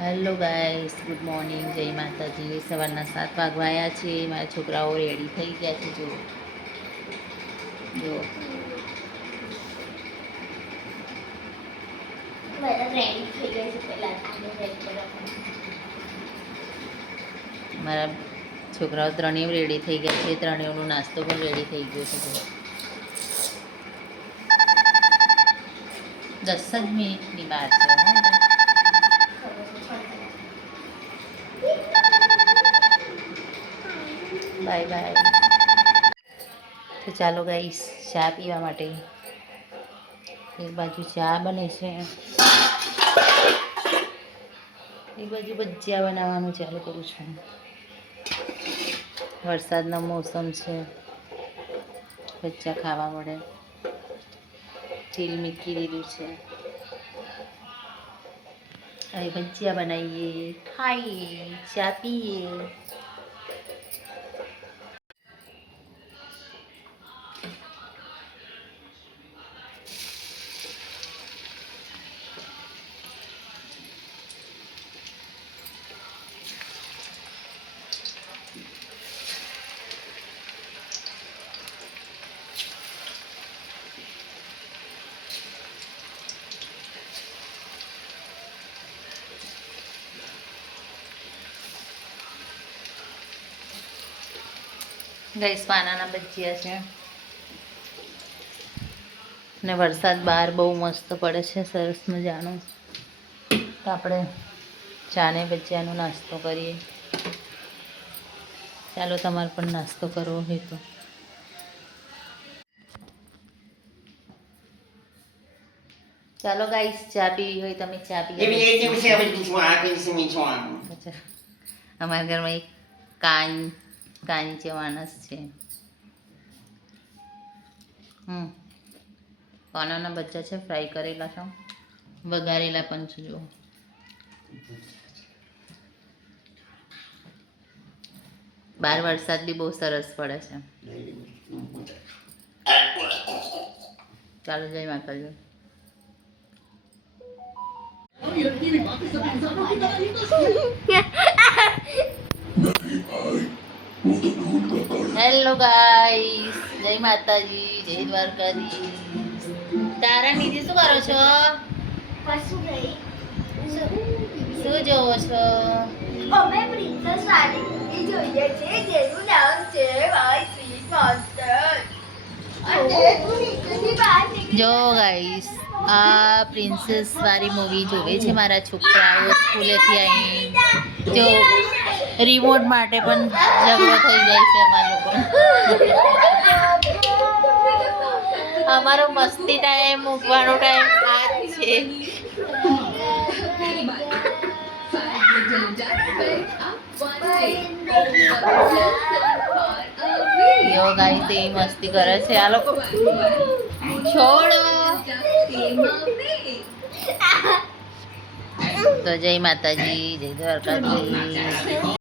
Hello guys, good morning, જય માતાજી. સવારના 7 વાગવા આવ્યા છે. મારા છોકરાઓ રેડી થઈ ગયા છે. જો મારા છોકરાઓ ત્રણેય રેડી થઈ ગયા છે. ત્રણેયનો નાસ્તો પણ રેડી થઈ ગયો છે. 10 જ મિનિટની બહાર છે. Bye bye. તો ચાલો ગાઈસ, ચા પીવા માટે એક બાજુ ચા બને છે, એક બાજુ ભજીયા બનાવવાનું ચાલુ કરું છું. વરસાદનો મોસમ છે, ભજીયા ખાવા મળે. તેલ મૂકી દીધું છે. હવે ભજીયા બનાવીએ, ખાઈએ, ચા પીએ. ગાઈસ, પાનાના ભજીયા છે ને વરસાદ બહાર બહુ મસ્ત પડે છે, સરસ મજાનો. તો આપણે ચાને ભજીયાનો નાસ્તો કરીએ. ચાલો, તમારે પણ નાસ્તો કરવો હોય તો. ચાલો ગાઈસ, ચા પીવી હોય તમે ચા પી. અમારા ઘરમાં એક કાંચે માણસ છે. પાનાના બચ્ચા છે, ફ્રાય કરેલા છે, વઘારેલા પણ છે. જો બહાર વરસાદ બી બહુ સરસ પડે છે. ચાલો, જય માતાજી. હેલો ગાઈસ, જય માતાજી, જય દ્વારકાધીશ. તારા નિધિ શું કરો છો? શું જોવો છો? અમે પ્રિન્સેસ રાણી જોઈએ છે, જેનું નામ છે માય સ્વીટ મોન્સ્ટર. જો ગાઈસ, આ પ્રિન્સેસ વાળી મૂવી જોવે છે મારા છોકરાઓ સ્કૂલેથી આવીને. જો રિમોટ માટે પણ ઝઘડો થઈ જાય છે અમારા લોકો. અમારો મસ્તી ટાઈમ, મૂકવાનો ટાઈમ આ જ છે. જો ગાઈસ, એ મસ્તી કરે છે આ લોકો. છોડો. તો જય માતાજી, જય દ્વારકાધીશ.